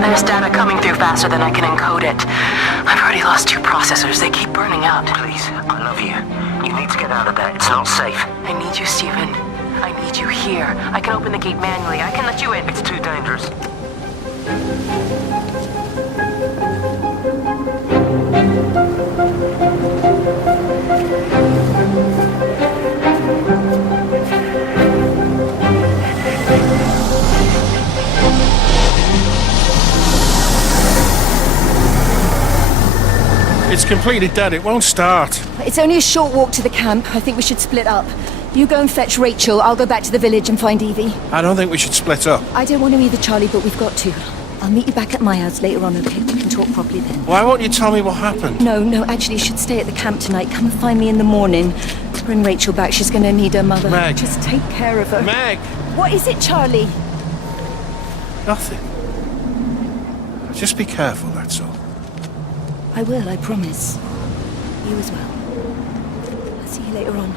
There's data coming through faster than I can encode it. I've already lost 2 processors. They keep burning out. Please, I love you. You need to get out of there. It's not safe. I need you, Stephen. I need you here. I can open the gate manually. I can let you in. It's too dangerous. It's completely dead. It won't start. It's only a short walk to the camp. I think we should split up. You go and fetch Rachel. I'll go back to the village and find Evie. I don't think we should split up. I don't want to either, Charlie, but we've got to. I'll meet you back at my house later on, okay? We can talk properly then. Why won't you tell me what happened? No, actually, you should stay at the camp tonight. Come and find me in the morning. Bring Rachel back. She's going to need her mother. Meg. Just take care of her. Meg! What is it, Charlie? Nothing. Just be careful, that's all. I will, I promise. You as well. I'll see you later on.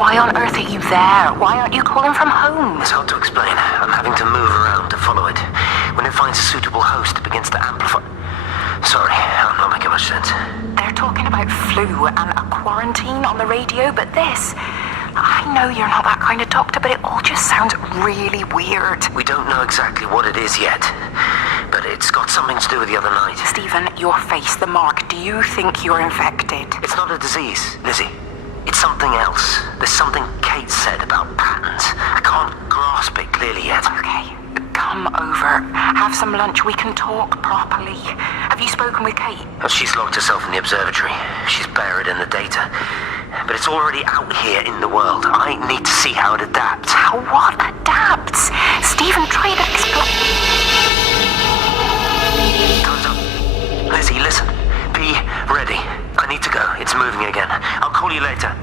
Why on earth are you there? Why aren't you calling from home? It's hard to explain. I'm having to move around to follow it. When it finds a suitable host, it begins to amplify. Sorry, I'm not making much sense. They're talking about flu and a quarantine on the radio, but this... I know you're not that kind of doctor, but it all just sounds really weird. We don't know exactly what it is yet, but it's got something to do with the other night. Stephen, your face, the mark, do you think you're infected? It's not a disease, Lizzie. It's something else. There's something Kate said about patterns. I can't grasp it clearly yet. Okay, come over. Have some lunch. We can talk properly. Have you spoken with Kate? She's locked herself in the observatory. She's buried in the data. But it's already out here in the world. I need to see how it adapts. How what adapts? Stephen, try to explain. Time's up. Lizzie, listen. Be ready. I need to go. It's moving again. I'll call you later.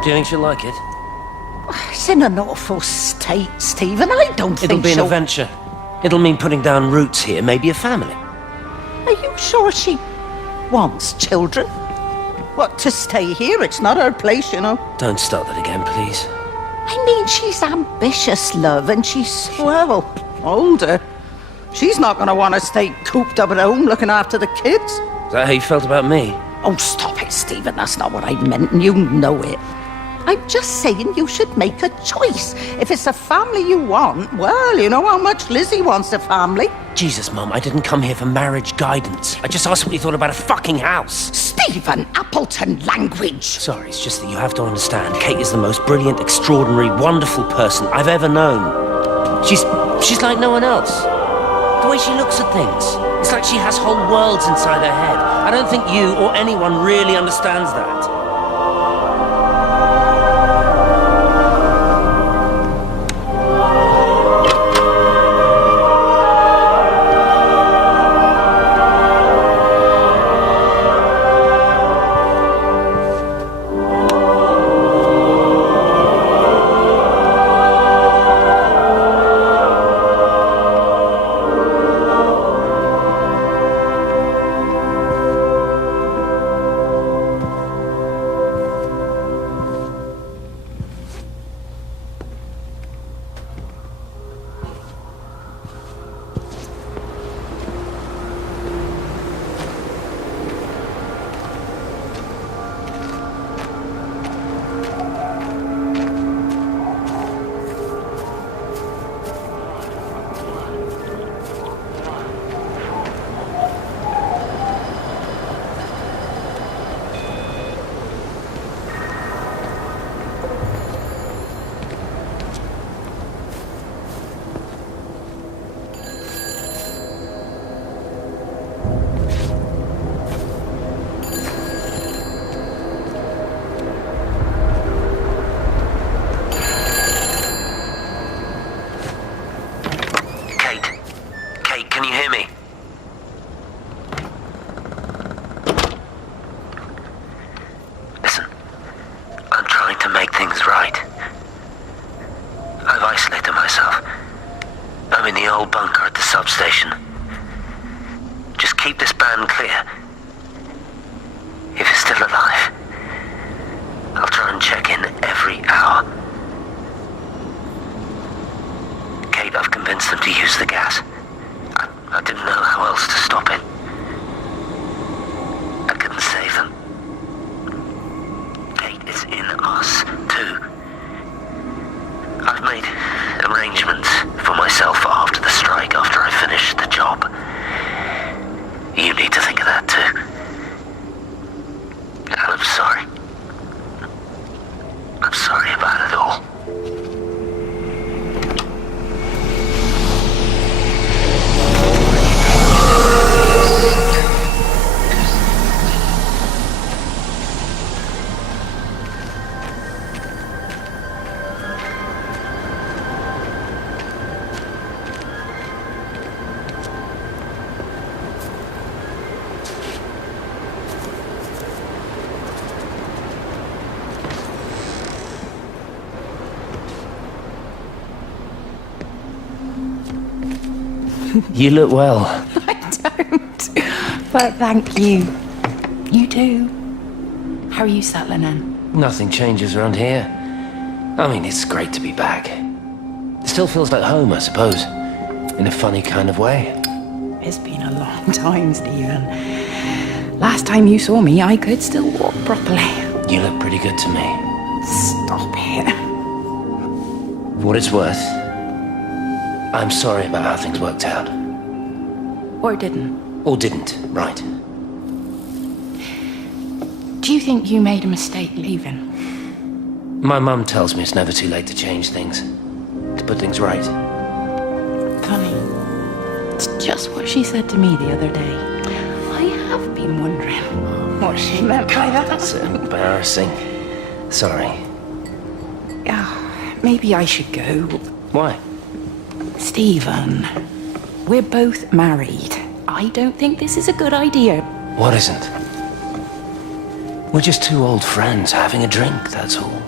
Do you think she'll like it? It's in an awful state, Stephen. I don't think It'll be an she'll... adventure. It'll mean putting down roots here, maybe a family. Are you sure she wants children? What, to stay here? It's not her place, you know. Don't start that again, please. I mean, she's ambitious, love, and she's, well, older. She's not going to want to stay cooped up at home looking after the kids. Is that how you felt about me? Oh, stop it, Stephen. That's not what I meant, and you know it. I'm just saying you should make a choice. If it's a family you want, well, you know how much Lizzie wants a family. Jesus, Mum, I didn't come here for marriage guidance. I just asked what you thought about a fucking house. Stephen Appleton language. Sorry, it's just that you have to understand. Kate is the most brilliant, extraordinary, wonderful person I've ever known. She's like no one else. The way she looks at things. It's like she has whole worlds inside her head. I don't think you or anyone really understands that. Can you hear me? Listen, I'm trying to make things right. I've isolated myself. I'm in the old bunker at the substation. Just keep this band clear. If it's still alive, I'll try and check in every hour. Kate, I've convinced them to use the gas. I didn't know how else to stop it. I couldn't save them. Kate is in us, too. I've made arrangements for myself after the strike, after I finish the job. You need to think of that, too. And I'm sorry. I'm sorry about it all. You look well. I don't. But thank you. You do. How are you settling in? Nothing changes around here. I mean, it's great to be back. It still feels like home, I suppose. In a funny kind of way. It's been a long time, Stephen. Last time you saw me, I could still walk properly. You look pretty good to me. Stop it. For what it's worth, I'm sorry about how things worked out. Or didn't. Or didn't, right. Do you think you made a mistake leaving? My mum tells me it's never too late to change things. To put things right. Funny. It's just what she said to me the other day. I have been wondering what she meant by that. That's embarrassing. Sorry. Maybe I should go. Why? Stephen, we're both married. I don't think this is a good idea. What isn't? We're just two old friends having a drink, that's all.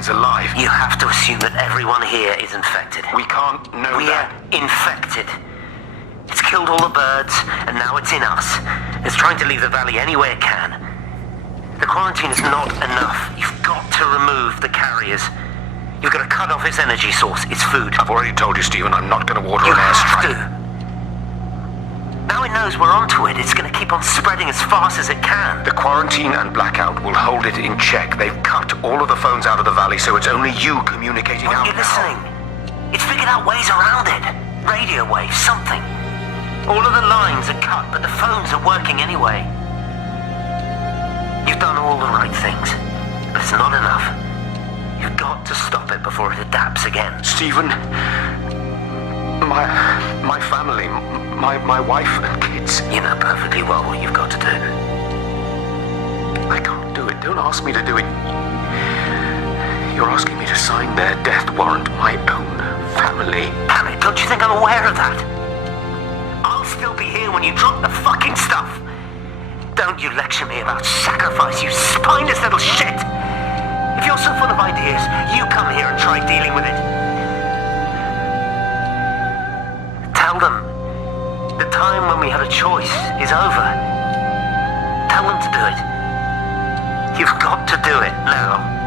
target's alive. You have to assume that everyone here is infected. We can't know We're that. infected. It's killed all the birds, and now it's in us. It's trying to leave the valley any way it can. The quarantine is not enough. You've got to remove the carriers. You've got to cut off its energy source, its food. I've already told you, Stephen, I'm not going to order You an have airstrike. to. Now it knows we're onto it, it's going to keep on spreading as fast as it can. The quarantine and blackout will hold it in check. They've cut all of the phones out of the valley, so it's only you communicating Aren't out you now. listening? It's figured out ways around it. Radio waves, something. All of the lines are cut, but the phones are working anyway. You've done all the right things, but it's not enough. You've got to stop it before it adapts again. Stephen, my family, my wife and kids. You know perfectly well what you've got to do. I can't do it. Don't ask me to do it. You're asking me to sign their death warrant, my own family. Damn it, don't you think I'm aware of that? I'll still be here when you drop the fucking stuff. Don't you lecture me about sacrifice, you spineless little shit! If you're so full of ideas, you come here and try dealing with it. Tell them the time when we had a choice is over. Tell them to do it. You've got to do it now.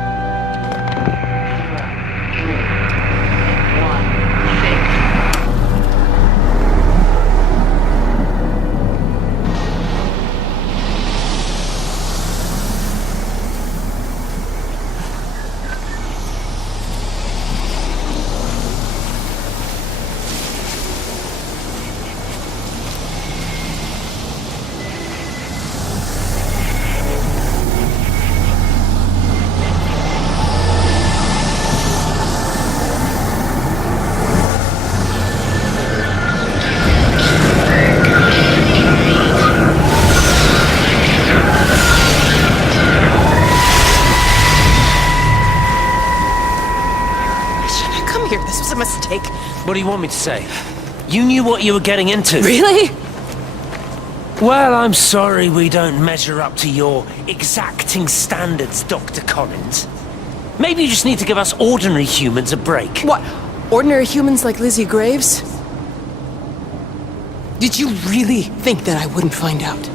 This was a mistake. What do you want me to say? You knew what you were getting into. Really? Well, I'm sorry we don't measure up to your exacting standards, Dr. Collins. Maybe you just need to give us ordinary humans a break. What? Ordinary humans like Lizzie Graves? Did you really think that I wouldn't find out?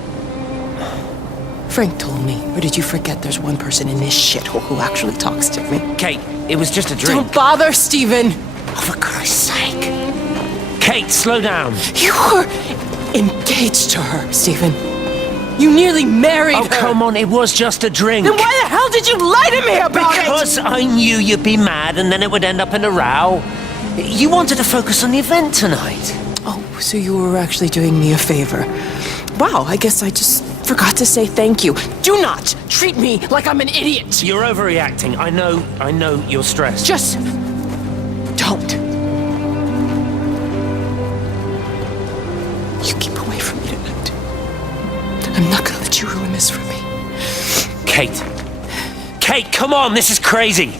Frank told me, or did you forget there's one person in this shithole who actually talks to me? Kate, it was just a drink. Don't bother, Stephen! Oh, for Christ's sake. Kate, slow down. You were engaged to her, Stephen. You nearly married her. Oh, come on, it was just a drink. Then why the hell did you lie to me about it? Because I knew you'd be mad and then it would end up in a row. You wanted to focus on the event tonight. Oh, so you were actually doing me a favor. Wow, I guess I just forgot to say thank you. Do not treat me like I'm an idiot. You're overreacting. I know you're stressed. Just don't. You keep away from me tonight. I'm not gonna let you ruin this for me. Kate. Kate, come on, this is crazy.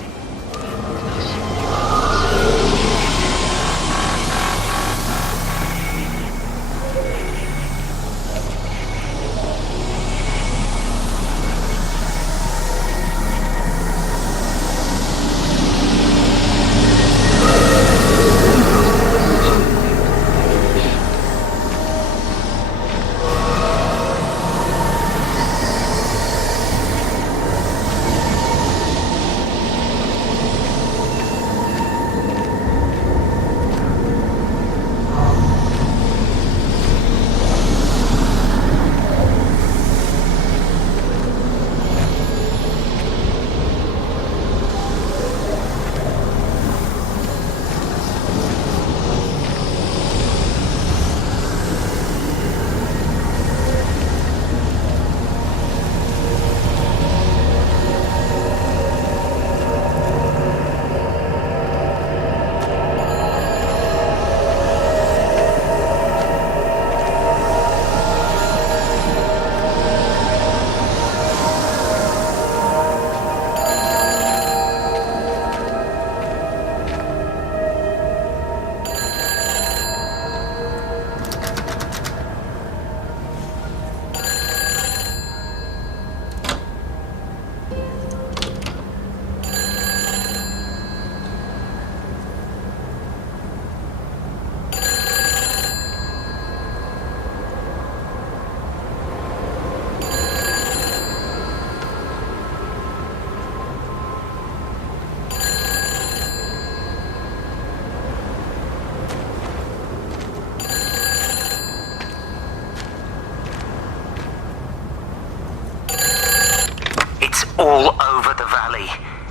all over the valley.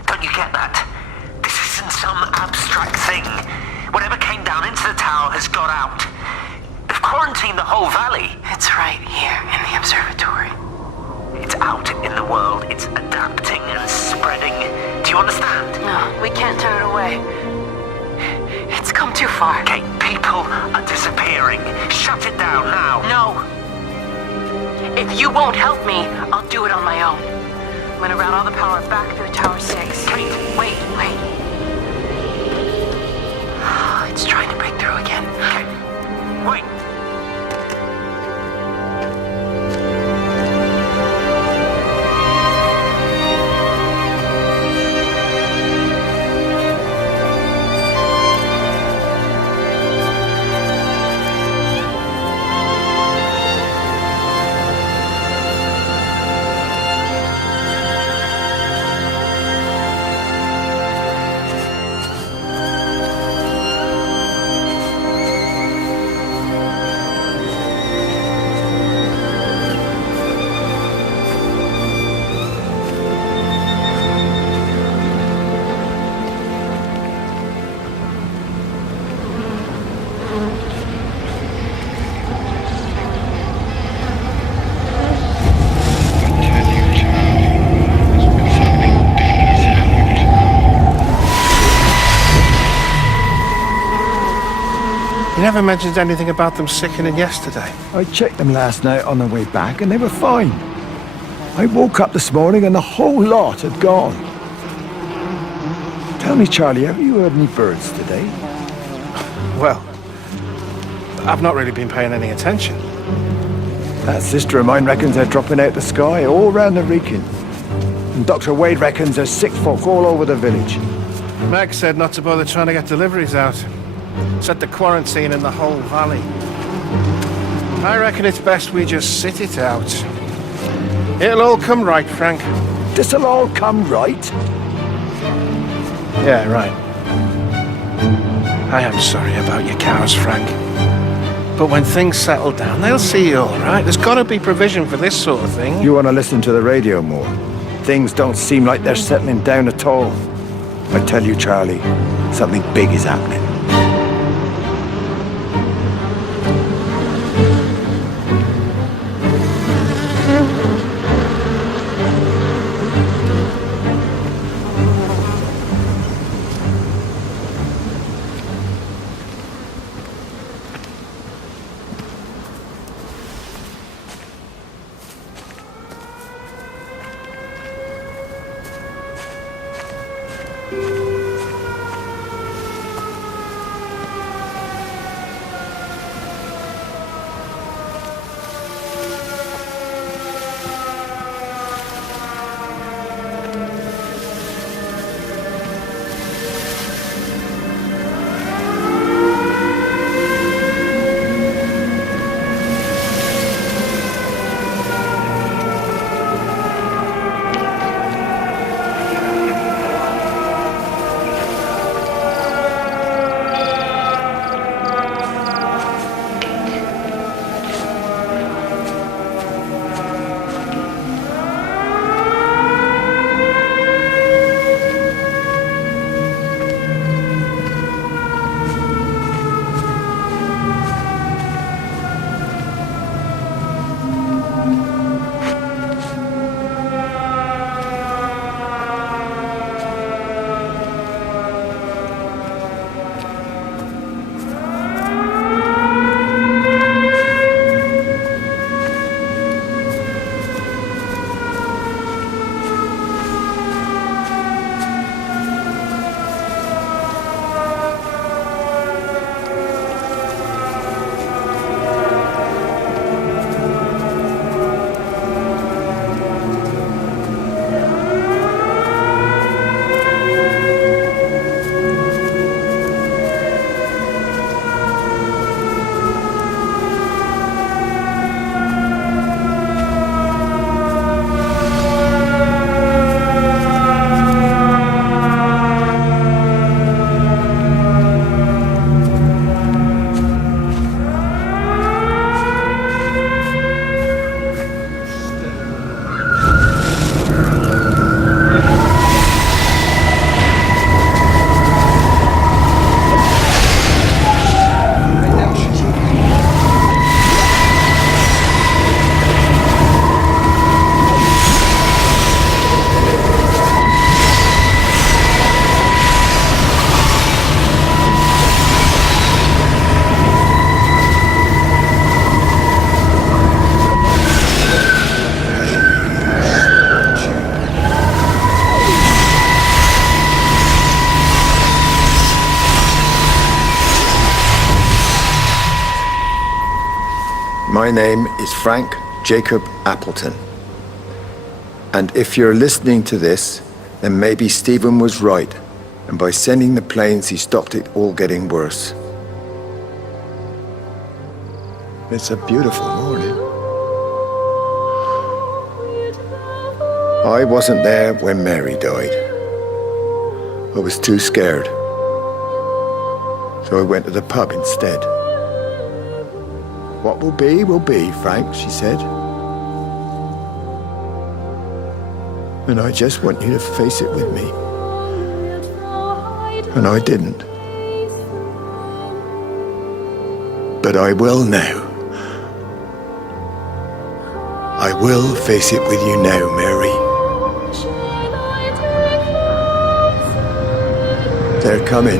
Don't you get that? This isn't some abstract thing. Whatever came down into the tower has got out. They've quarantined the whole valley. It's right here in the observatory. It's out in the world. It's adapting and spreading. Do you understand? No, we can't turn it away. It's come too far. Okay, people are disappearing. Shut it down now. No. If you won't help me, I'll do it on my own. I'm gonna route all the power back through Tower 6. Kate. Wait. It's trying to break through again. Kate, wait. You never mentioned anything about them sickening yesterday. I checked them last night on the way back and they were fine. I woke up this morning and the whole lot had gone. Tell me, Charlie, have you heard any birds today? Well, I've not really been paying any attention. That sister of mine reckons they're dropping out the sky all round the Wrekin. And Dr. Wade reckons there's sick folk all over the village. Meg said not to bother trying to get deliveries out. Said the quarantine in the whole valley. I reckon it's best we just sit it out. It'll all come right, Frank. This'll all come right. Yeah, right. I am sorry about your cows, Frank. But when things settle down, they'll see you all right. There's got to be provision for this sort of thing. You want to listen to the radio more? Things don't seem like they're settling down at all. I tell you, Charlie, something big is happening. My name is Frank Jacob Appleton. And if you're listening to this, then maybe Stephen was right. And by sending the planes, he stopped it all getting worse. It's a beautiful morning. I wasn't there when Mary died. I was too scared. So I went to the pub instead. What will be, Frank, she said. And I just want you to face it with me. And I didn't. But I will now. I will face it with you now, Mary. They're coming.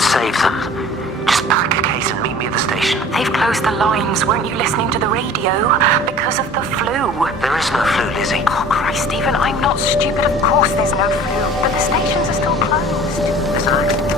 Save them. Just pack a case and meet me at the station. They've closed the lines. Weren't you listening to the radio? Because of the flu. There is no flu, Lizzie. Oh, Christ, Stephen, I'm not stupid. Of course there's no flu. But the stations are still closed. There's an accident.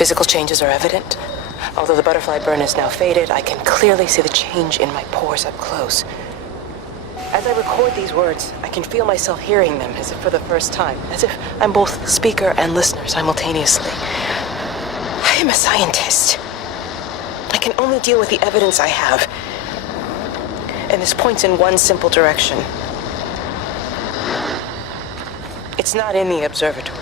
Physical changes are evident. Although the butterfly burn is now faded, I can clearly see the change in my pores up close. As I record these words, I can feel myself hearing them as if for the first time, as if I'm both speaker and listener simultaneously. I am a scientist. I can only deal with the evidence I have. And this points in one simple direction. It's not in the observatory.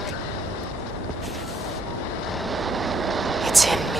It's in me.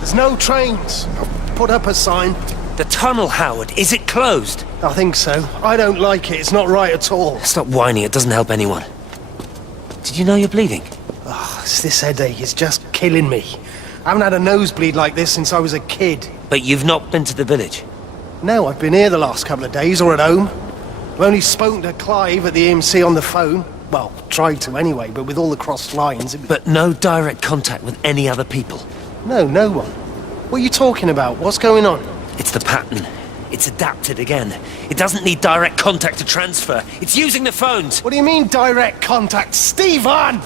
There's no trains. I've put up a sign. The tunnel, Howard, is it closed? I think so. I don't like it. It's not right at all. Stop whining, it doesn't help anyone. Did you know you're bleeding? Oh, it's this headache. It's just killing me. I haven't had a nosebleed like this since I was a kid. But you've not been to the village? No, I've been here the last couple of days, or at home. I've only spoken to Clive at the EMC on the phone. Well, tried to anyway, but with all the crossed lines... But no direct contact with any other people? No, no one. What are you talking about? What's going on? It's the pattern. It's adapted again. It doesn't need direct contact to transfer. It's using the phones. What do you mean, direct contact? Stephen!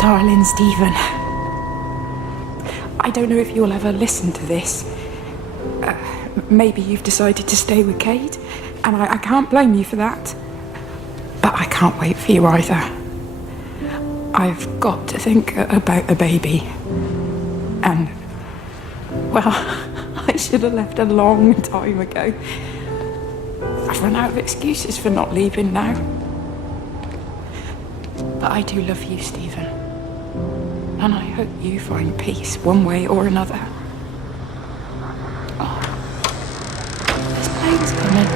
Darling Stephen, I don't know if you'll ever listen to this. Maybe you've decided to stay with Kate, and I can't blame you for that. But I can't wait for you either. I've got to think about the baby. And, well, I should have left a long time ago. I've run out of excuses for not leaving now. But I do love you, Stephen. And I hope you find peace one way or another. Oh, this plane's coming.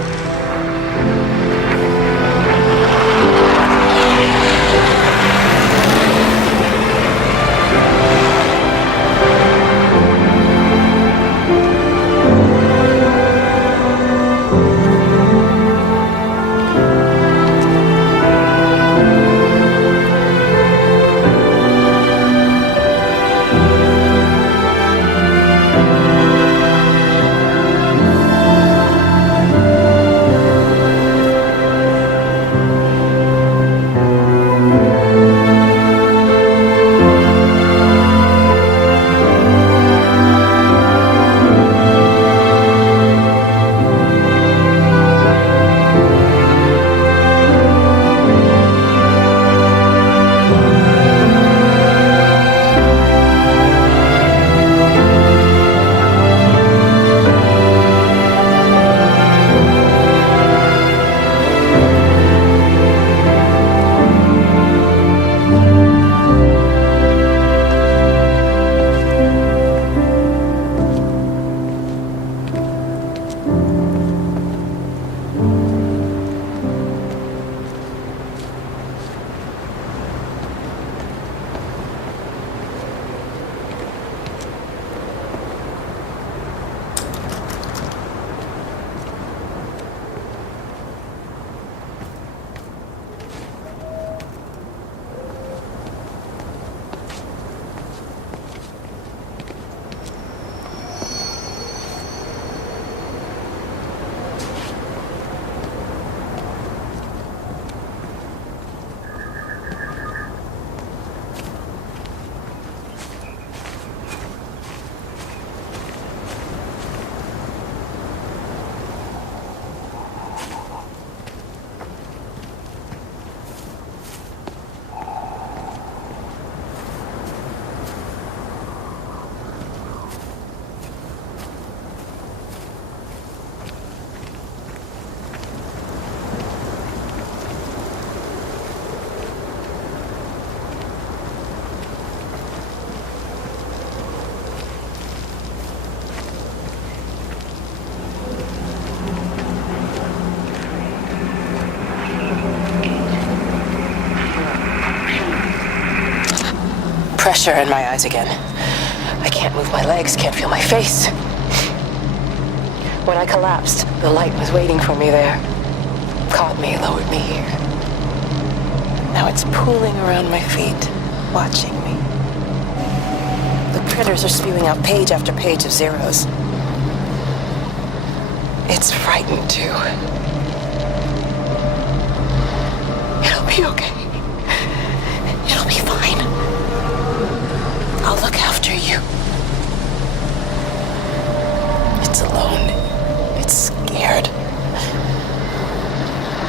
pressure in my eyes again. I can't move my legs, can't feel my face. When I collapsed, the light was waiting for me there. Caught me, lowered me here. Now it's pooling around my feet, watching me. The critters are spewing out page after page of zeros. It's frightened too. It'll be okay. It'll be fine. I'll look after you. It's alone. It's scared.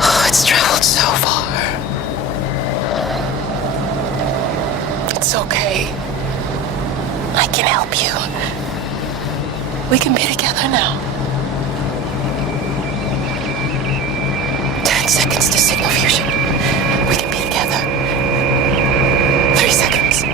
Oh, it's traveled so far. It's okay. I can help you. We can be together now. 10 seconds to signal fusion. We can be together. 3 seconds. 2.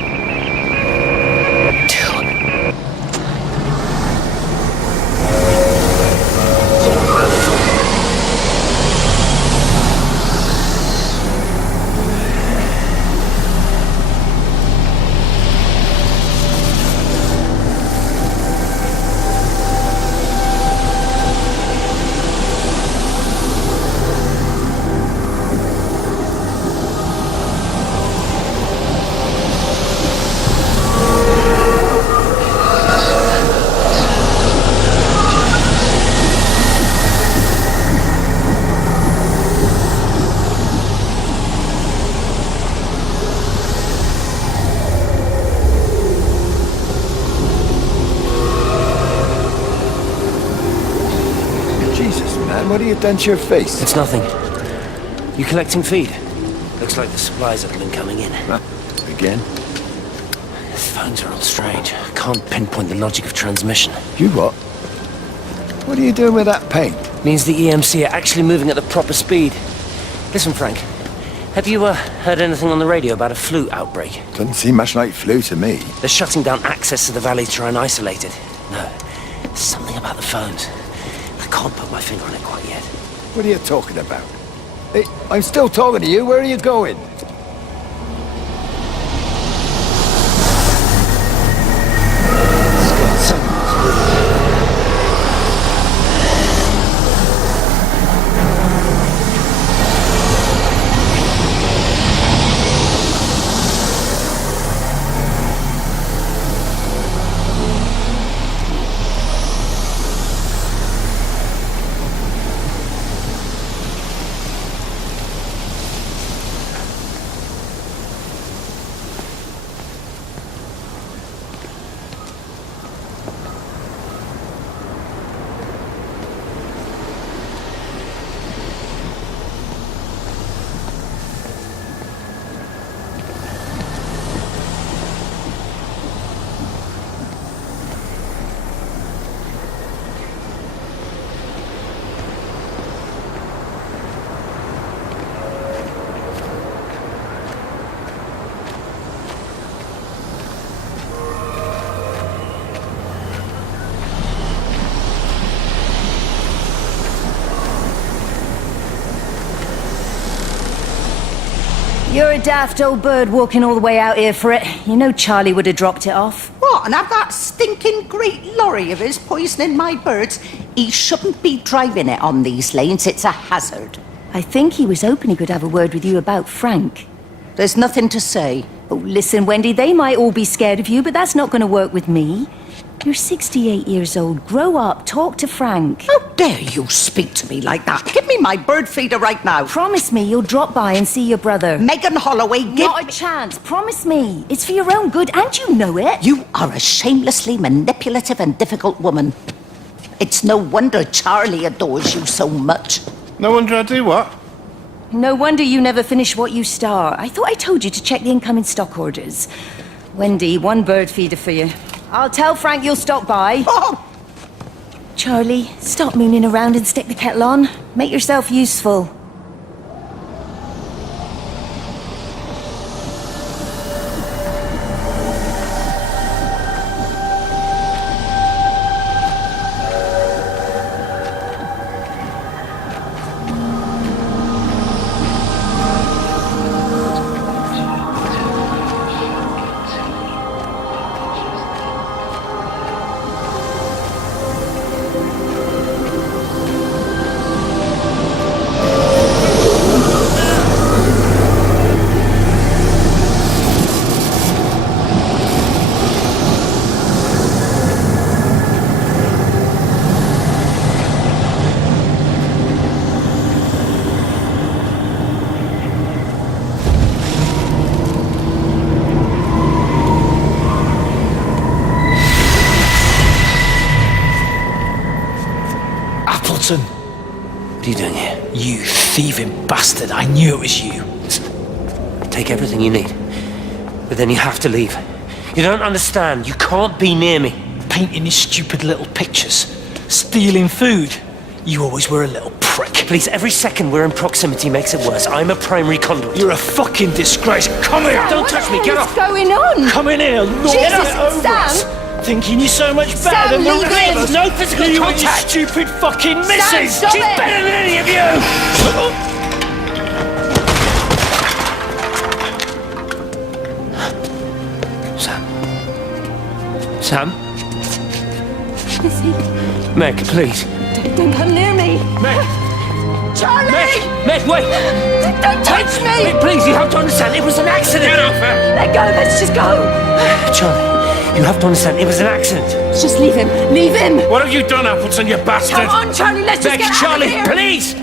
What have you done to your face? It's nothing. You collecting feed? Looks like the supplies have been coming in. Again? The phones are all strange. Can't pinpoint the logic of transmission. You what? What are you doing with that paint? Means the EMC are actually moving at the proper speed. Listen, Frank. Have you heard anything on the radio about a flu outbreak? Doesn't seem much like flu to me. They're shutting down access to the valley to try and isolate it. No, something about the phones. I can't put my finger on it quite yet. What are you talking about? Hey, I'm still talking to you. Where are you going? You're a daft old bird walking all the way out here for it. You know Charlie would have dropped it off. What, and have that stinking great lorry of his poisoning my birds? He shouldn't be driving it on these lanes. It's a hazard. I think he was hoping he could have a word with you about Frank. There's nothing to say. Oh, listen, Wendy, they might all be scared of you, but that's not going to work with me. You're 68 years old. Grow up. Talk to Frank. How dare you speak to me like that? Give me my bird feeder right now. Promise me you'll drop by and see your brother. Megan Holloway, Not a chance. Promise me. It's for your own good, and you know it. You are a shamelessly manipulative and difficult woman. It's no wonder Charlie adores you so much. No wonder I do what? No wonder you never finish what you start. I thought I told you to check the incoming stock orders. Wendy, one bird feeder for you. I'll tell Frank you'll stop by. Oh! Charlie, stop mooning around and stick the kettle on. Make yourself useful. Appleton. What are you doing here? You thieving bastard. I knew it was you. Take everything you need. But then you have to leave. You don't understand. You can't be near me. Painting these stupid little pictures. Stealing food. You always were a little prick. Please, every second we're in proximity makes it worse. I'm a primary conduit. You're a fucking disgrace. Come here! Don't touch me, get off! What's going on? Come in here, Lord, Jesus, get over Sam! us. Thinking you're so much better Sam, than the leave rest him. of us. No physical You and your contact. stupid fucking missus! stop She's it. better than any of you! Sam? Is he? Meg, please. Don't come near me. Meg! Charlie! Meg, wait! Don't touch me! Meg, please, you have to understand, it was an accident! Get off her! Let go, let's just go. Charlie, you have to understand, it was an accident. Just leave him. Leave him. What have you done, Appleton, you bastard? Come on, Charlie, let's just Meg, get Charlie, out of here. please!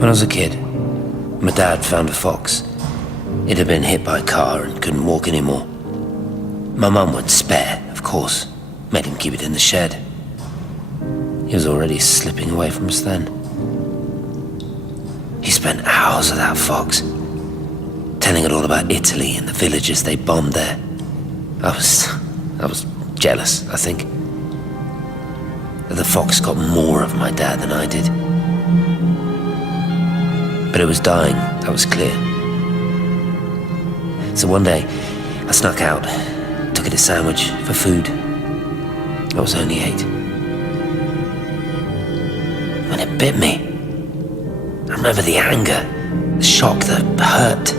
When I was a kid, my dad found a fox. It had been hit by a car and couldn't walk anymore. My mum would spare, of course, made him keep it in the shed. He was already slipping away from us then. He spent hours with that fox, telling it all about Italy and the villages they bombed there. I was jealous, I think. That the fox got more of my dad than I did. But it was dying, that was clear. So one day, I snuck out, took it a sandwich for food. I was only 8. When it bit me, I remember the anger, the shock, the hurt.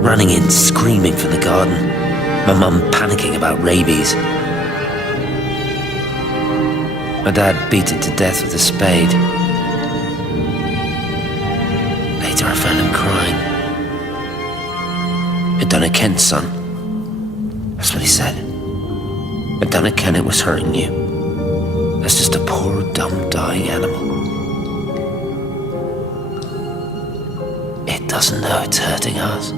Running in, screaming from the garden, my mum panicking about rabies. My dad beat it to death with a spade. Later I found him crying. "You've done it, Ken, son." That's what he said. "You've done it, Ken, it was hurting you. That's just a poor, dumb, dying animal. It doesn't know it's hurting us.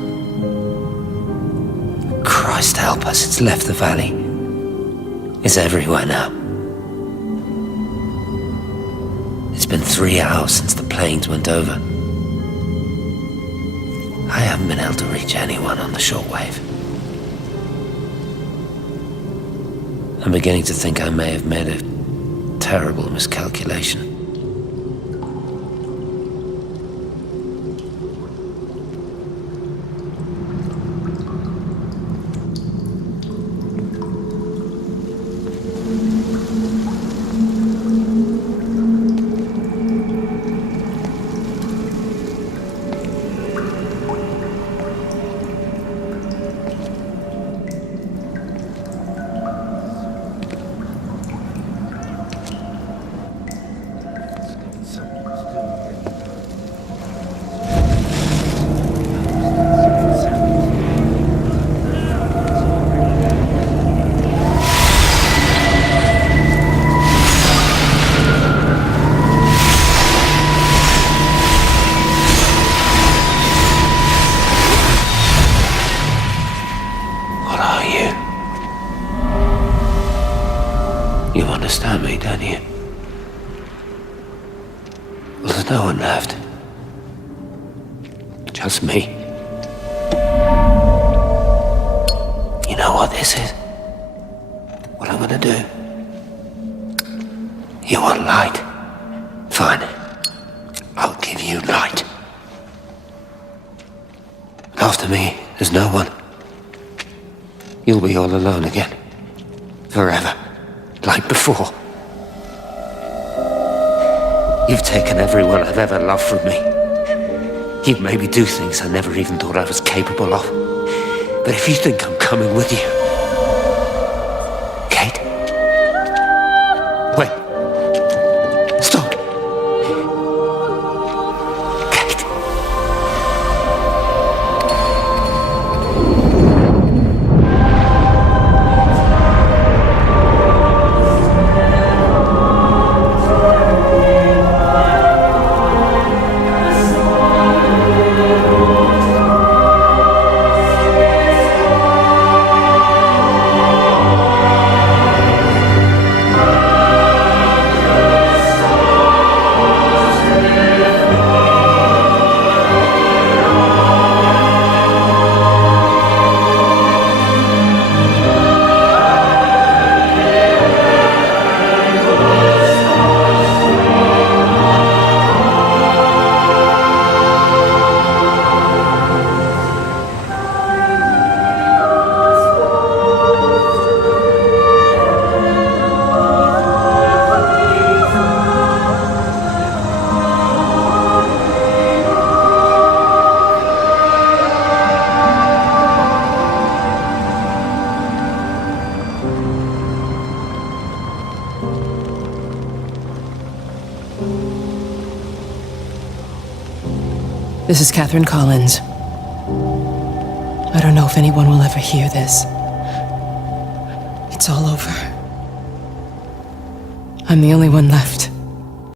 Christ help us, it's left the valley. It's everywhere now. It's been 3 hours since the planes went over. I haven't been able to reach anyone on the shortwave. I'm beginning to think I may have made a terrible miscalculation. You understand me, don't you? Well, there's no one left. Just me. You know what this is? What I'm gonna do? You want light? Fine. I'll give you light. After me, there's no one. You'll be all alone again. Forever. Like before. You've taken everyone I've ever loved from me. You've made me do things I never even thought I was capable of. But if you think I'm coming with you... Kate? Wait. Stop. Kate. This is Catherine Collins. I don't know if anyone will ever hear this. It's all over. I'm the only one left.